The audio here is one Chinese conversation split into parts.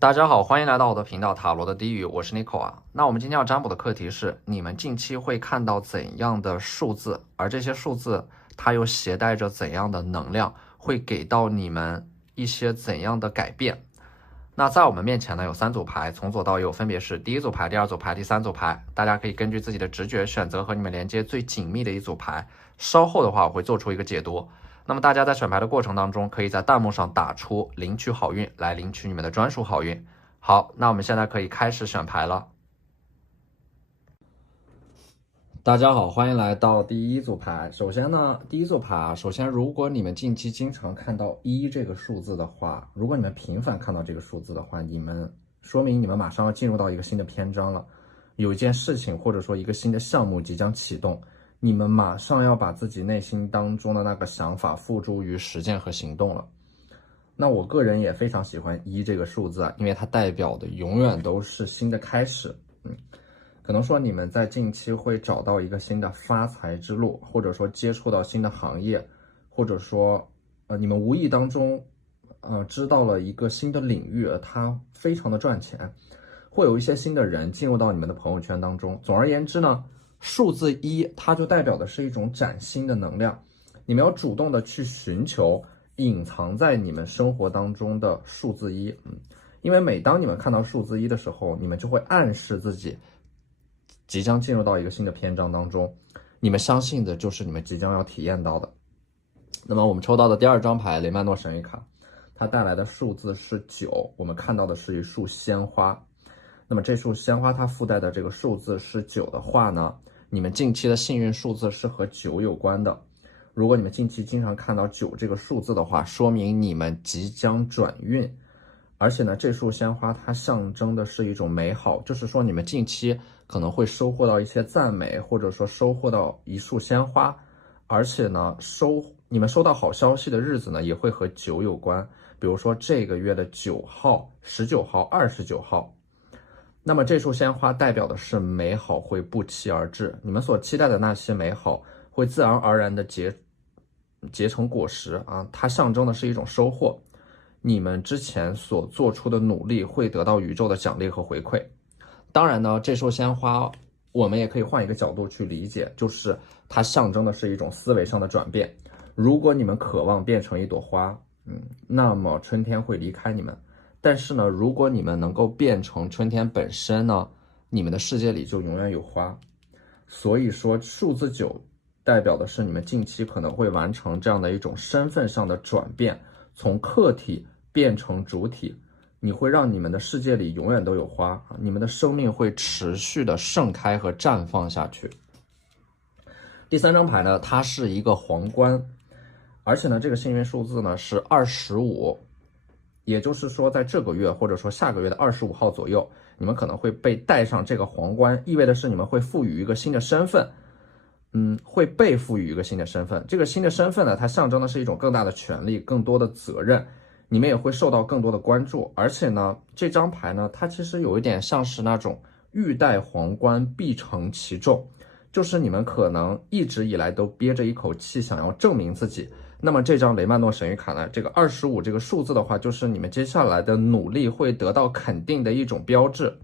大家好，欢迎来到我的频道塔罗的低语，我是 Nico 啊。那我们今天要占卜的课题是：你们近期会看到怎样的数字，而这些数字它又携带着怎样的能量，会给到你们一些怎样的改变？那在我们面前呢，有3组牌，从左到右分别是第一组牌、第二组牌、第3组牌。大家可以根据自己的直觉选择和你们连接最紧密的一组牌。稍后的话，我会做出一个解读。那么大家在选牌的过程当中，可以在弹幕上打出领取好运来领取你们的专属好运。好，那我们现在可以开始选牌了。大家好，欢迎来到第一组牌。首先呢，第一组牌啊，首先如果你们近期经常看到1这个数字的话，如果你们频繁看到这个数字的话，说明你们马上要进入到一个新的篇章了，有一件事情或者说一个新的项目即将启动，你们马上要把自己内心当中的那个想法付诸于实践和行动了。那我个人也非常喜欢1这个数字啊，因为它代表的永远都是新的开始。可能说你们在近期会找到一个新的发财之路，或者说接触到新的行业，或者说你们无意当中知道了一个新的领域，它非常的赚钱，会有一些新的人进入到你们的朋友圈当中。总而言之呢，数字1它就代表的是一种崭新的能量，你们要主动的去寻求隐藏在你们生活当中的数字1。因为每当你们看到数字1的时候，你们就会暗示自己即将进入到一个新的篇章当中，你们相信的就是你们即将要体验到的。那么我们抽到的第2张牌雷曼诺神谕卡，它带来的数字是9，我们看到的是一束鲜花。那么这束鲜花它附带的这个数字是9的话呢，你们近期的幸运数字是和9有关的。如果你们近期经常看到9这个数字的话，说明你们即将转运。而且呢，这束鲜花它象征的是一种美好，就是说你们近期可能会收获到一些赞美，或者说收获到一束鲜花。而且呢，你们收到好消息的日子呢，也会和9有关，比如说这个月的9号、19号、29号。那么这束鲜花代表的是美好会不期而至，你们所期待的那些美好会自然而然的结成果实啊，它象征的是一种收获。你们之前所做出的努力会得到宇宙的奖励和回馈。当然呢，这束鲜花我们也可以换一个角度去理解，就是它象征的是一种思维上的转变。如果你们渴望变成一朵花，那么春天会离开你们。但是呢，如果你们能够变成春天本身呢，你们的世界里就永远有花。所以说数字9代表的是你们近期可能会完成这样的一种身份上的转变，从客体变成主体，你会让你们的世界里永远都有花，你们的生命会持续的盛开和绽放下去。第3张牌呢，它是一个皇冠，而且呢，这个幸运数字呢是25，也就是说在这个月或者说下个月的25号左右，你们可能会被戴上这个皇冠，意味的是你们会赋予一个新的身份。会被赋予一个新的身份，这个新的身份呢，它象征的是一种更大的权利、更多的责任，你们也会受到更多的关注。而且呢，这张牌呢，它其实有一点像是那种欲戴皇冠必承其重，就是你们可能一直以来都憋着一口气想要证明自己。那么这张雷曼诺神谕卡呢，这个25这个数字的话，就是你们接下来的努力会得到肯定的一种标志，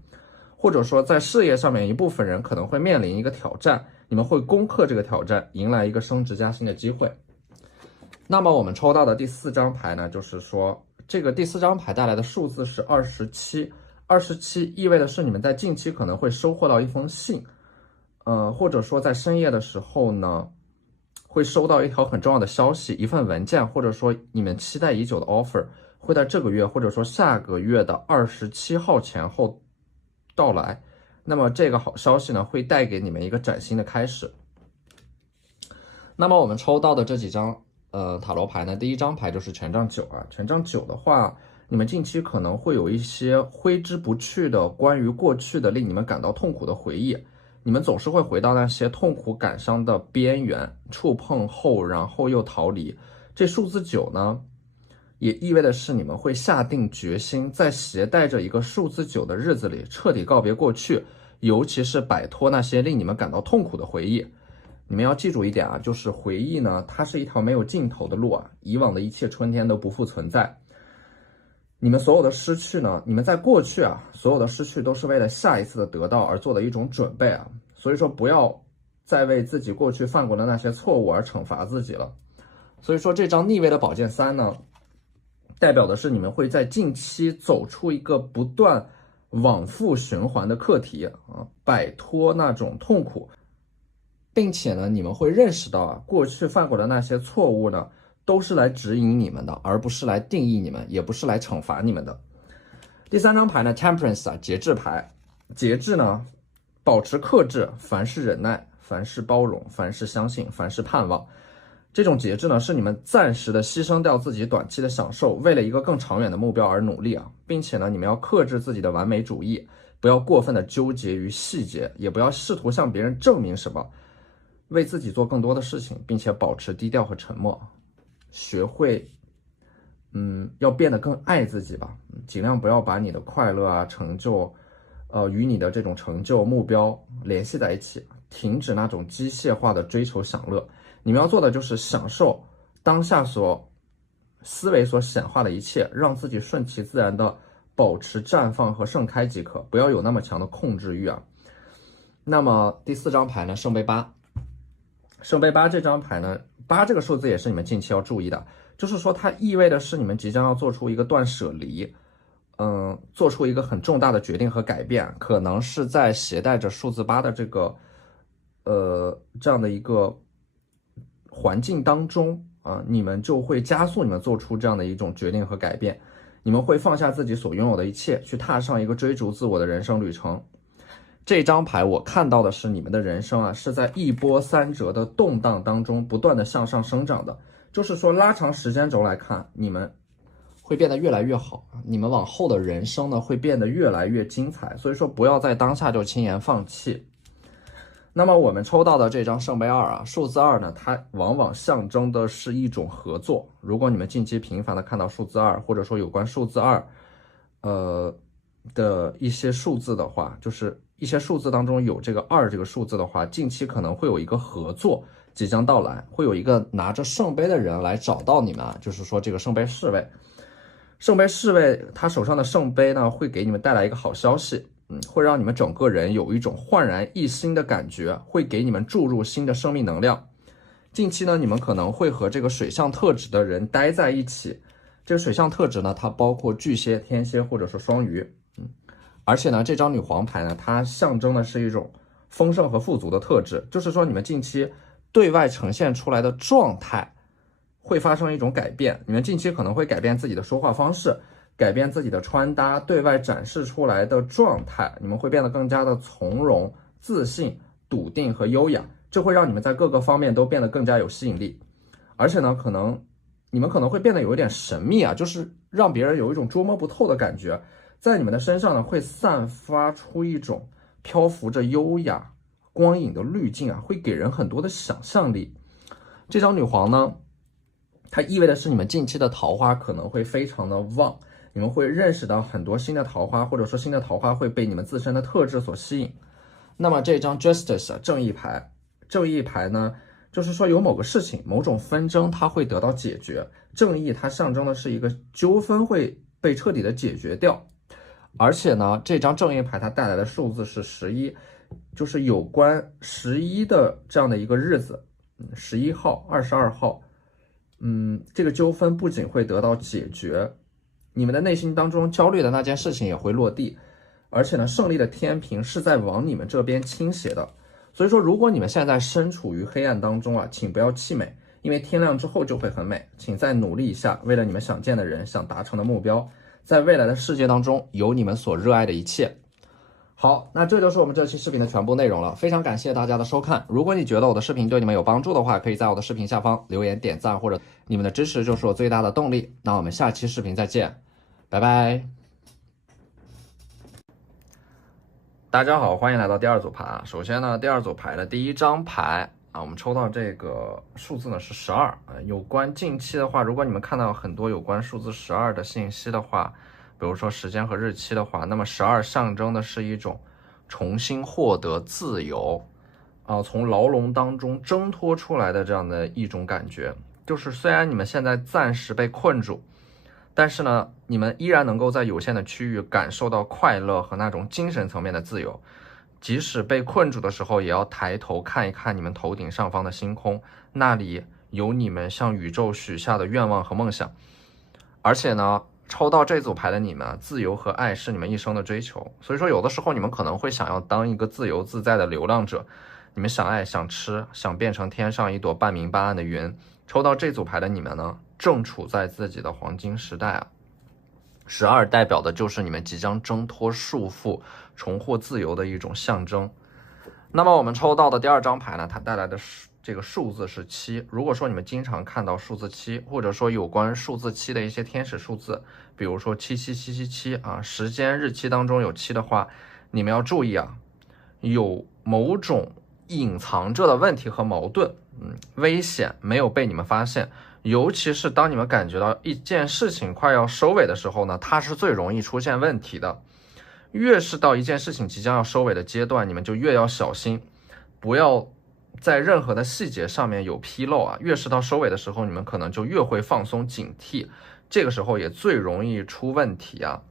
或者说在事业上面，一部分人可能会面临一个挑战，你们会攻克这个挑战，迎来一个升职加薪的机会。那么我们抽到的第4张牌呢，就是说这个第4张牌带来的数字是27，27意味的是你们在近期可能会收获到一封信，或者说在深夜的时候呢，会收到一条很重要的消息，一份文件，或者说你们期待已久的 offer 会在这个月或者说下个月的27号前后到来。那么这个好消息呢，会带给你们一个崭新的开始。那么我们抽到的这几张塔罗牌呢，第1张牌就是权杖9啊。权杖9的话，你们近期可能会有一些挥之不去的关于过去的令你们感到痛苦的回忆，你们总是会回到那些痛苦感伤的边缘，触碰后然后又逃离。这数字9呢，也意味的是你们会下定决心，在携带着一个数字9的日子里，彻底告别过去，尤其是摆脱那些令你们感到痛苦的回忆。你们要记住一点啊，就是回忆呢，它是一条没有尽头的路啊，以往的一切春天都不复存在。你们所有的失去呢，你们在过去啊，所有的失去都是为了下一次的得到而做的一种准备啊，所以说不要再为自己过去犯过的那些错误而惩罚自己了。所以说这张逆位的宝剑三呢，代表的是你们会在近期走出一个不断往复循环的课题啊，摆脱那种痛苦，并且呢，你们会认识到啊，过去犯过的那些错误呢，都是来指引你们的，而不是来定义你们，也不是来惩罚你们的。第三张牌呢 ，Temperance 啊，节制牌。节制呢，保持克制，凡事忍耐，凡事包容，凡事相信，凡事盼望。这种节制呢，是你们暂时的牺牲掉自己短期的享受，为了一个更长远的目标而努力啊，并且呢，你们要克制自己的完美主义，不要过分的纠结于细节，也不要试图向别人证明什么，为自己做更多的事情，并且保持低调和沉默，学会要变得更爱自己吧，尽量不要把你的快乐啊、成就，与你的这种成就目标联系在一起，停止那种机械化的追求享乐。你们要做的就是享受当下思维所显化的一切，让自己顺其自然的保持绽放和盛开即可，不要有那么强的控制欲啊。那么第四张牌呢，圣杯八。圣杯八这张牌呢，8这个数字也是你们近期要注意的。就是说它意味的是你们即将要做出一个断舍离，做出一个很重大的决定和改变，可能是在携带着数字8的这样的一个环境当中啊，你们就会加速你们做出这样的一种决定和改变，你们会放下自己所拥有的一切，去踏上一个追逐自我的人生旅程。这张牌我看到的是你们的人生啊，是在一波三折的动荡当中不断的向上生长的。就是说拉长时间轴来看，你们会变得越来越好，你们往后的人生呢会变得越来越精彩，所以说不要在当下就轻言放弃。那么我们抽到的这张圣杯2啊，数字2呢，它往往象征的是一种合作。如果你们近期频繁的看到数字2，或者说有关数字2的一些数字的话，就是一些数字当中有这个2这个数字的话，近期可能会有一个合作即将到来，会有一个拿着圣杯的人来找到你们啊，就是说这个圣杯侍卫。圣杯侍卫他手上的圣杯呢，会给你们带来一个好消息，会让你们整个人有一种焕然一新的感觉，会给你们注入新的生命能量。近期呢，你们可能会和这个水象特质的人待在一起。这个水象特质呢，它包括巨蟹、天蝎或者说双鱼，而且呢，这张女皇牌呢，它象征的是一种丰盛和富足的特质，就是说你们近期对外呈现出来的状态会发生一种改变，你们近期可能会改变自己的说话方式，改变自己的穿搭，对外展示出来的状态，你们会变得更加的从容、自信、笃定和优雅，这会让你们在各个方面都变得更加有吸引力。而且呢，你们可能会变得有一点神秘啊，就是让别人有一种捉摸不透的感觉，在你们的身上呢，会散发出一种漂浮着优雅光影的滤镜啊，会给人很多的想象力。这张女皇呢，它意味的是你们近期的桃花可能会非常的旺，你们会认识到很多新的桃花，或者说新的桃花会被你们自身的特质所吸引。那么这张 Justice 正义牌，正义牌呢，就是说有某个事情、某种纷争它会得到解决，正义它象征的是一个纠纷会被彻底的解决掉。而且呢，这张正义牌它带来的数字是11，就是有关11的这样的一个日子，11号、22号，这个纠纷不仅会得到解决，你们的内心当中焦虑的那件事情也会落地，而且呢，胜利的天平是在往你们这边倾斜的。所以说，如果你们现在身处于黑暗当中啊，请不要气馁，因为天亮之后就会很美。请再努力一下，为了你们想见的人、想达成的目标，在未来的世界当中有你们所热爱的一切。好，那这就是我们这期视频的全部内容了，非常感谢大家的收看。如果你觉得我的视频对你们有帮助的话，可以在我的视频下方留言点赞，或者你们的支持就是我最大的动力。那我们下期视频再见，拜拜。大家好，欢迎来到第二组牌。首先呢，第二组牌的第一张牌啊，我们抽到这个数字呢是12啊。有关近期的话，如果你们看到很多有关数字12的信息的话，比如说时间和日期的话，那么12象征的是一种重新获得自由啊，从牢笼当中挣脱出来的这样的一种感觉。就是虽然你们现在暂时被困住，但是呢，你们依然能够在有限的区域感受到快乐和那种精神层面的自由。即使被困住的时候，也要抬头看一看你们头顶上方的星空，那里有你们向宇宙许下的愿望和梦想。而且呢，抽到这组牌的你们，自由和爱是你们一生的追求。所以说，有的时候你们可能会想要当一个自由自在的流浪者，你们想爱想吃，想变成天上一朵半明半暗的云。抽到这组牌的你们呢，正处在自己的黄金时代啊。12代表的就是你们即将挣脱束缚，重获自由的一种象征。那么我们抽到的第2张牌呢，它带来的这个数字是7。如果说你们经常看到数字7，或者说有关数字7的一些天使数字，比如说77777啊，时间日期当中有7的话，你们要注意啊，有某种隐藏着的问题和矛盾，危险没有被你们发现。尤其是当你们感觉到一件事情快要收尾的时候呢，它是最容易出现问题的。越是到一件事情即将要收尾的阶段，你们就越要小心，不要在任何的细节上面有纰漏啊。越是到收尾的时候，你们可能就越会放松警惕，这个时候也最容易出问题啊。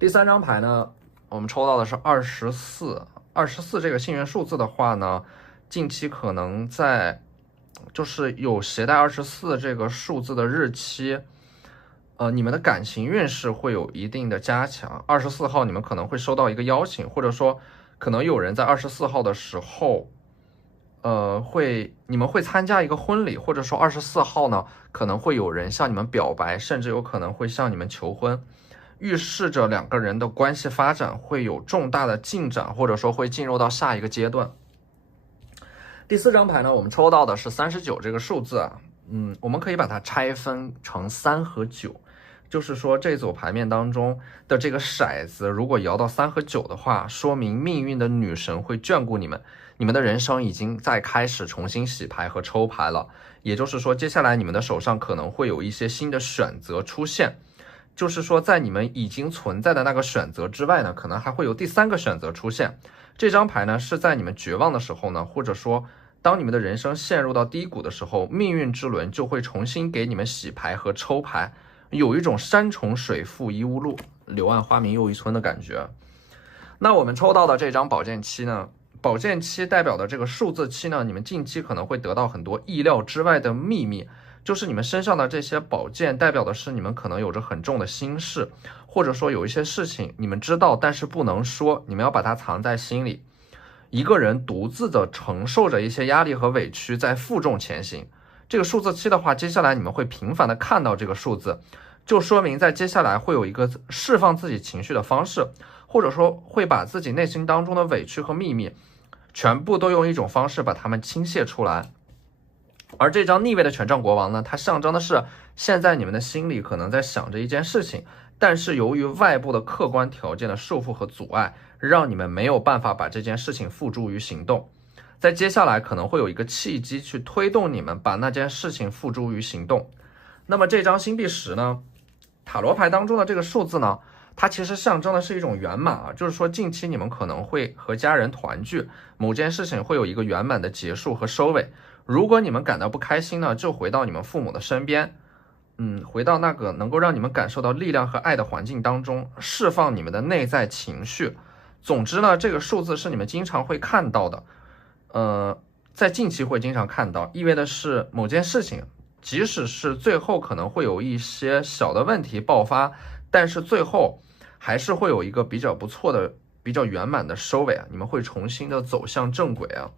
第3张牌呢，我们抽到的是24这个幸运数字的话呢，近期可能在就是有携带24这个数字的日期，你们的感情运势会有一定的加强。24号你们可能会收到一个邀请，或者说可能有人在24号的时候，你们会参加一个婚礼，或者说24号呢，可能会有人向你们表白，甚至有可能会向你们求婚，预示着2个人的关系发展会有重大的进展，或者说会进入到下一个阶段。第4张牌呢，我们抽到的是39这个数字啊，我们可以把它拆分成3和9，就是说这组牌面当中的这个骰子，如果摇到3和9的话，说明命运的女神会眷顾你们，你们的人生已经在开始重新洗牌和抽牌了。也就是说，接下来你们的手上可能会有一些新的选择出现，就是说在你们已经存在的那个选择之外呢，可能还会有第3个选择出现。这张牌呢，是在你们绝望的时候呢，或者说当你们的人生陷入到低谷的时候，命运之轮就会重新给你们洗牌和抽牌，有一种山重水复疑无路，柳暗花明又一村的感觉。那我们抽到的这张宝剑7呢，宝剑7代表的这个数字7呢，你们近期可能会得到很多意料之外的秘密，就是你们身上的这些宝剑代表的是你们可能有着很重的心事，或者说有一些事情你们知道但是不能说，你们要把它藏在心里，一个人独自的承受着一些压力和委屈，在负重前行。这个数字7的话，接下来你们会频繁的看到这个数字，就说明在接下来会有一个释放自己情绪的方式，或者说会把自己内心当中的委屈和秘密全部都用一种方式把它们倾泻出来。而这张逆位的权杖国王呢，它象征的是现在你们的心里可能在想着一件事情，但是由于外部的客观条件的束缚和阻碍，让你们没有办法把这件事情付诸于行动。在接下来可能会有一个契机去推动你们把那件事情付诸于行动。那么这张星币10呢，塔罗牌当中的这个数字呢，它其实象征的是一种圆满啊，就是说近期你们可能会和家人团聚，某件事情会有一个圆满的结束和收尾。如果你们感到不开心呢，就回到你们父母的身边，回到那个能够让你们感受到力量和爱的环境当中，释放你们的内在情绪。总之呢，这个数字是你们经常会看到的，在近期会经常看到，意味的是某件事情，即使是最后可能会有一些小的问题爆发，但是最后还是会有一个比较不错的、比较圆满的收尾啊，你们会重新的走向正轨啊。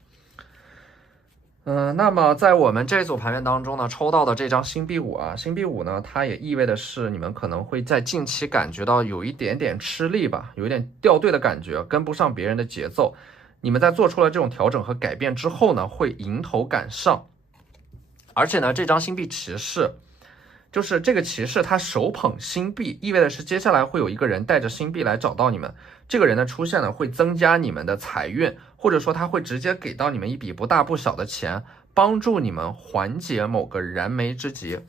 那么在我们这组牌面当中呢，抽到的这张星币5啊，星币5呢，它也意味的是你们可能会在近期感觉到有一点点吃力吧，有一点掉队的感觉，跟不上别人的节奏。你们在做出了这种调整和改变之后呢，会迎头赶上。而且呢，这张星币骑士，就是这个骑士他手捧星币，意味的是接下来会有一个人带着星币来找到你们。这个人的出现呢，会增加你们的财运，或者说他会直接给到你们一笔不大不小的钱，帮助你们缓解某个燃眉之急。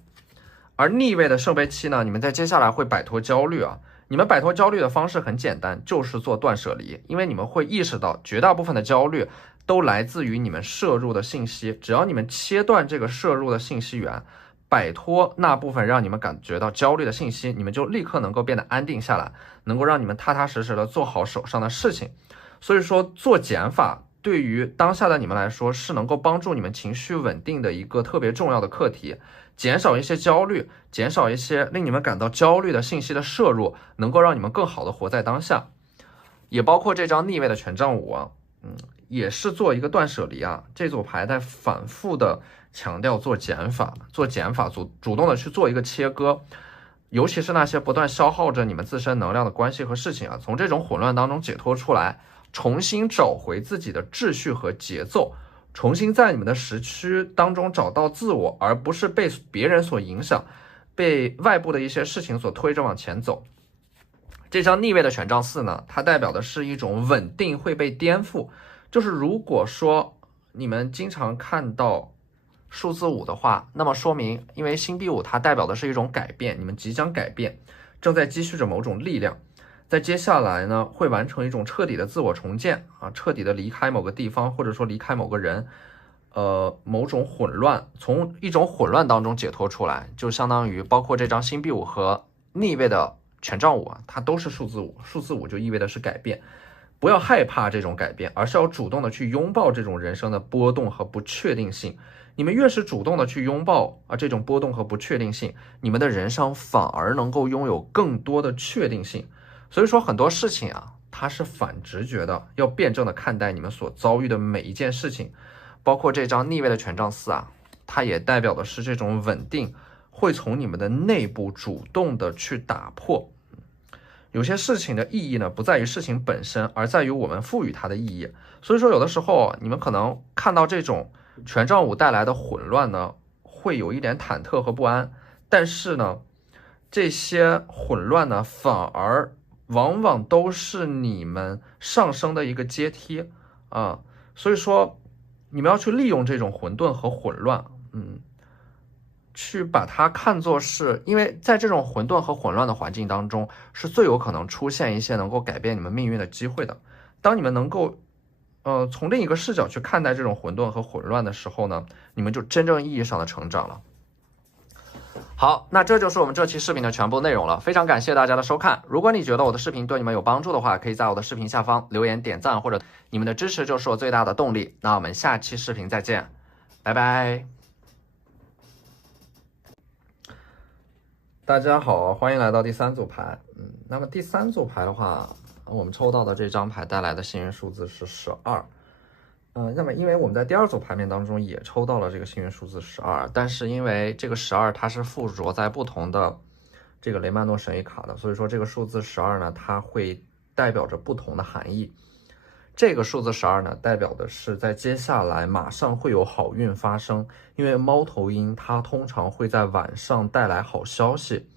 而逆位的圣杯7呢，你们在接下来会摆脱焦虑啊。你们摆脱焦虑的方式很简单，就是做断舍离，因为你们会意识到绝大部分的焦虑都来自于你们摄入的信息，只要你们切断这个摄入的信息源，摆脱那部分让你们感觉到焦虑的信息，你们就立刻能够变得安定下来，能够让你们踏踏实实的做好手上的事情。所以说做减法对于当下的你们来说是能够帮助你们情绪稳定的一个特别重要的课题，减少一些焦虑，减少一些令你们感到焦虑的信息的摄入，能够让你们更好的活在当下。也包括这张逆位的权杖五啊，也是做一个断舍离啊。这组牌在反复的强调做减法，主动的去做一个切割，尤其是那些不断消耗着你们自身能量的关系和事情啊，从这种混乱当中解脱出来，重新找回自己的秩序和节奏，重新在你们的时区当中找到自我，而不是被别人所影响，被外部的一些事情所推着往前走。这张逆位的权杖四呢，它代表的是一种稳定会被颠覆，就是如果说你们经常看到数字五的话，那么说明因为星币五它代表的是一种改变，你们即将改变，正在积蓄着某种力量，在接下来呢会完成一种彻底的自我重建啊，彻底的离开某个地方，或者说离开某个人，某种混乱，从一种混乱当中解脱出来，就相当于包括这张星币五和逆位的权杖五啊，它都是数字五，数字五就意味的是改变。不要害怕这种改变，而是要主动的去拥抱这种人生的波动和不确定性。你们越是主动的去拥抱这种波动和不确定性，你们的人生反而能够拥有更多的确定性。所以说很多事情啊，它是反直觉的，要辩证的看待你们所遭遇的每一件事情。包括这张逆位的权杖四啊，它也代表的是这种稳定会从你们的内部主动的去打破。有些事情的意义呢，不在于事情本身，而在于我们赋予它的意义。所以说有的时候你们可能看到这种权杖五带来的混乱呢，会有一点忐忑和不安，但是呢，这些混乱呢，反而往往都是你们上升的一个阶梯啊。所以说你们要去利用这种混沌和混乱，去把它看作是，因为在这种混沌和混乱的环境当中，是最有可能出现一些能够改变你们命运的机会的。当你们能够从另一个视角去看待这种混沌和混乱的时候呢，你们就真正意义上的成长了。好，那这就是我们这期视频的全部内容了，非常感谢大家的收看。如果你觉得我的视频对你们有帮助的话，可以在我的视频下方留言点赞，或者你们的支持就是我最大的动力。那我们下期视频再见，拜拜。大家好，欢迎来到第三组牌。那么第三组牌的话，我们抽到的这张牌带来的幸运数字是12。那么因为我们在第二组牌面当中也抽到了这个幸运数字12，但是因为这个12它是附着在不同的这个雷曼诺神谕卡的，所以说这个数字12呢，它会代表着不同的含义。这个数字12呢，代表的是在接下来马上会有好运发生，因为猫头鹰它通常会在晚上带来好消息。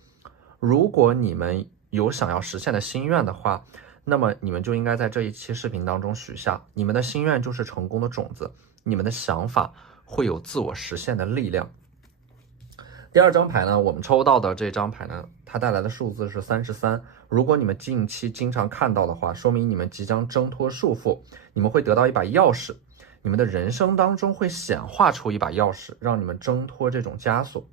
如果你们有想要实现的心愿的话，那么你们就应该在这一期视频当中许下，你们的心愿就是成功的种子，你们的想法会有自我实现的力量。第二张牌呢，我们抽到的这张牌呢，它带来的数字是33。如果你们近期经常看到的话，说明你们即将挣脱束缚，你们会得到一把钥匙，你们的人生当中会显化出一把钥匙，让你们挣脱这种枷锁。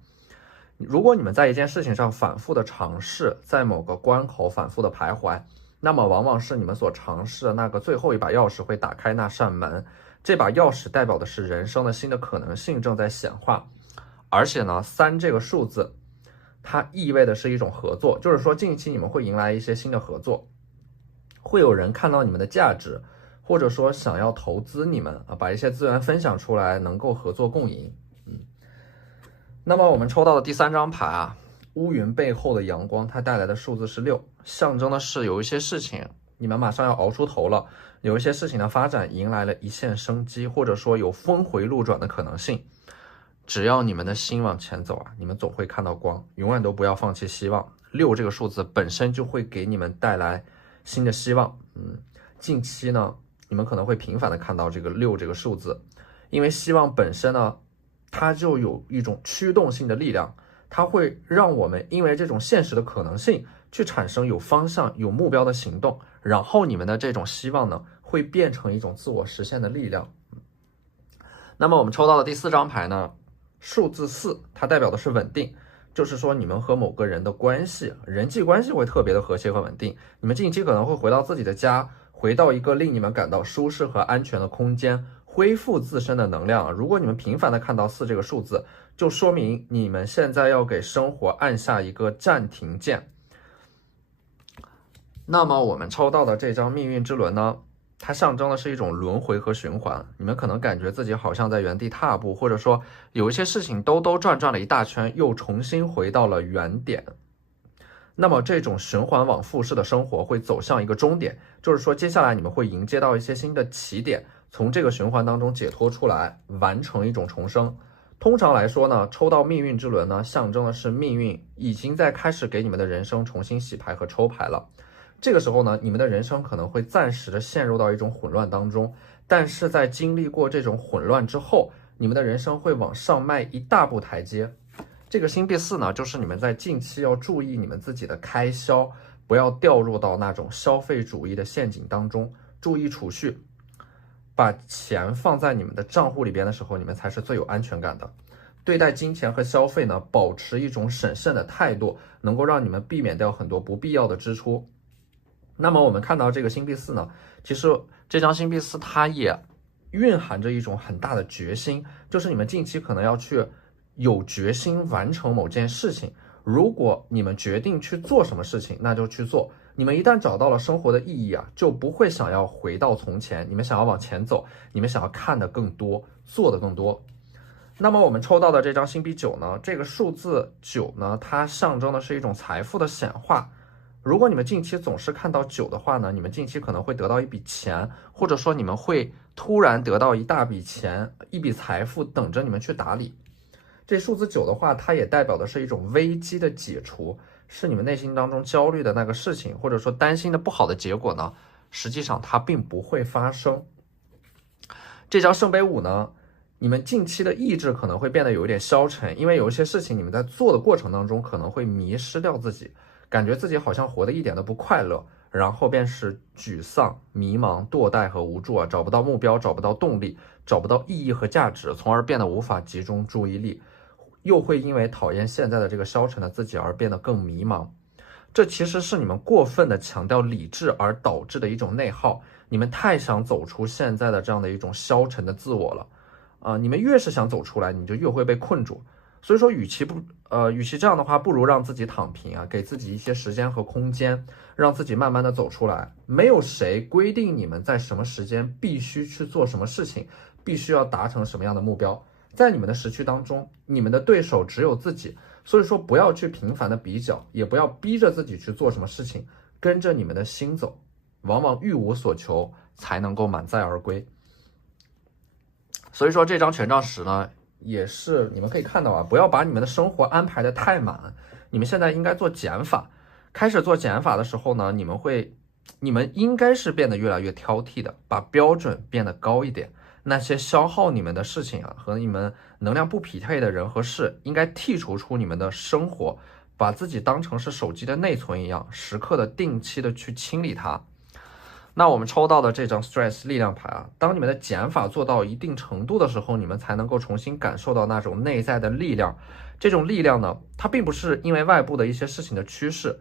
如果你们在一件事情上反复的尝试，在某个关口反复的徘徊，那么往往是你们所尝试的那个最后一把钥匙会打开那扇门，这把钥匙代表的是人生的新的可能性正在显化。而且呢，3这个数字它意味的是一种合作，就是说近期你们会迎来一些新的合作，会有人看到你们的价值，或者说想要投资你们把一些资源分享出来，能够合作共赢。那么我们抽到的第3张牌啊，乌云背后的阳光，它带来的数字是6，象征的是有一些事情你们马上要熬出头了，有一些事情的发展迎来了一线生机，或者说有峰回路转的可能性。只要你们的心往前走啊，你们总会看到光，永远都不要放弃希望。6这个数字本身就会给你们带来新的希望。近期呢，你们可能会频繁的看到这个6这个数字，因为希望本身呢，它就有一种驱动性的力量，它会让我们因为这种现实的可能性去产生有方向、有目标的行动，然后你们的这种希望呢，会变成一种自我实现的力量。那么我们抽到的第4张牌呢，数字4，它代表的是稳定，就是说你们和某个人的关系，人际关系会特别的和谐和稳定。你们近期可能会回到自己的家，回到一个令你们感到舒适和安全的空间，恢复自身的能量。如果你们频繁的看到4这个数字，就说明你们现在要给生活按下一个暂停键。那么我们抽到的这张命运之轮呢，它象征的是一种轮回和循环。你们可能感觉自己好像在原地踏步，或者说有一些事情兜兜转转了一大圈，又重新回到了原点。那么这种循环往复式的生活会走向一个终点，就是说接下来你们会迎接到一些新的起点，从这个循环当中解脱出来，完成一种重生。通常来说呢，抽到命运之轮呢，象征的是命运已经在开始给你们的人生重新洗牌和抽牌了。这个时候呢，你们的人生可能会暂时的陷入到一种混乱当中，但是在经历过这种混乱之后，你们的人生会往上迈一大步台阶。这个星币4呢，就是你们在近期要注意你们自己的开销，不要掉入到那种消费主义的陷阱当中，注意储蓄，把钱放在你们的账户里边的时候，你们才是最有安全感的。对待金钱和消费呢，保持一种审慎的态度，能够让你们避免掉很多不必要的支出。那么我们看到这个星币4呢，其实这张星币4它也蕴含着一种很大的决心，就是你们近期可能要去有决心完成某件事情。如果你们决定去做什么事情，那就去做。你们一旦找到了生活的意义啊，就不会想要回到从前，你们想要往前走，你们想要看得更多，做得更多。那么我们抽到的这张星币9呢，这个数字9呢，它象征的是一种财富的显化。如果你们近期总是看到9的话呢，你们近期可能会得到一笔钱，或者说你们会突然得到一大笔钱，一笔财富等着你们去打理。这数字9的话，它也代表的是一种危机的解除，是你们内心当中焦虑的那个事情，或者说担心的不好的结果呢，实际上它并不会发生。这张圣杯5呢，你们近期的意志可能会变得有一点消沉，因为有一些事情你们在做的过程当中可能会迷失掉自己，感觉自己好像活得一点都不快乐，然后便是沮丧、迷茫、堕怠和无助啊，找不到目标，找不到动力，找不到意义和价值，从而变得无法集中注意力，又会因为讨厌现在的这个消沉的自己而变得更迷茫。这其实是你们过分的强调理智而导致的一种内耗，你们太想走出现在的这样的一种消沉的自我了你们越是想走出来，你就越会被困住。所以说与其这样的话，不如让自己躺平啊，给自己一些时间和空间，让自己慢慢的走出来。没有谁规定你们在什么时间必须去做什么事情，必须要达成什么样的目标。在你们的时区当中，你们的对手只有自己，所以说不要去频繁的比较，也不要逼着自己去做什么事情，跟着你们的心走，往往欲无所求才能够满载而归。所以说这张权杖10呢，也是你们可以看到啊，不要把你们的生活安排的太满，你们现在应该做减法。开始做减法的时候呢，你们应该是变得越来越挑剔的，把标准变得高一点。那些消耗你们的事情啊，和你们能量不匹配的人和事，应该剔除出你们的生活，把自己当成是手机的内存一样，时刻的定期的去清理它。那我们抽到的这张 Stress 力量牌啊，当你们的减法做到一定程度的时候，你们才能够重新感受到那种内在的力量。这种力量呢，它并不是因为外部的一些事情的趋势，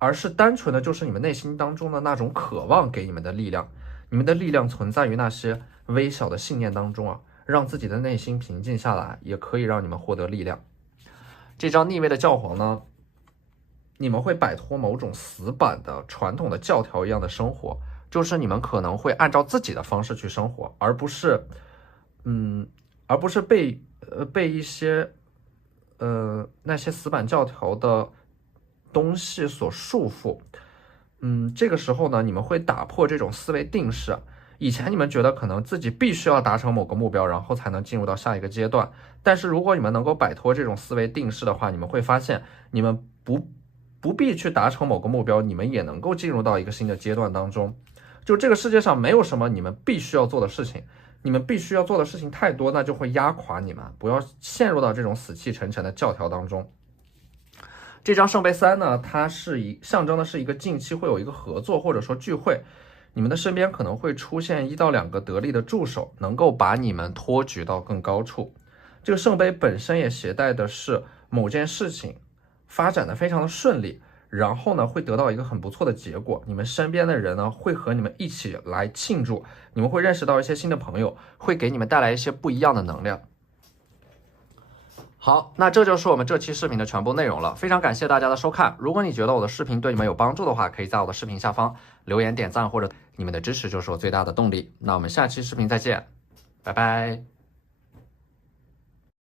而是单纯的就是你们内心当中的那种渴望给你们的力量。你们的力量存在于那些微小的信念当中啊，让自己的内心平静下来，也可以让你们获得力量。这张逆位的教皇呢，你们会摆脱某种死板的传统的教条一样的生活，就是你们可能会按照自己的方式去生活，而不是被一些那些死板教条的东西所束缚。这个时候呢，你们会打破这种思维定式。以前你们觉得可能自己必须要达成某个目标，然后才能进入到下一个阶段。但是如果你们能够摆脱这种思维定式的话，你们会发现你们不必去达成某个目标，你们也能够进入到一个新的阶段当中。就这个世界上没有什么你们必须要做的事情，你们必须要做的事情太多，那就会压垮你们，不要陷入到这种死气沉沉的教条当中。这张圣杯3呢，它象征的是一个近期会有一个合作或者说聚会，你们的身边可能会出现1到2个得力的助手，能够把你们托举到更高处。这个圣杯本身也携带的是某件事情发展的非常的顺利，然后呢会得到一个很不错的结果，你们身边的人呢会和你们一起来庆祝，你们会认识到一些新的朋友，会给你们带来一些不一样的能量。好，那这就是我们这期视频的全部内容了，非常感谢大家的收看。如果你觉得我的视频对你们有帮助的话，可以在我的视频下方留言点赞，或者你们的支持就是我最大的动力。那我们下期视频再见，拜拜。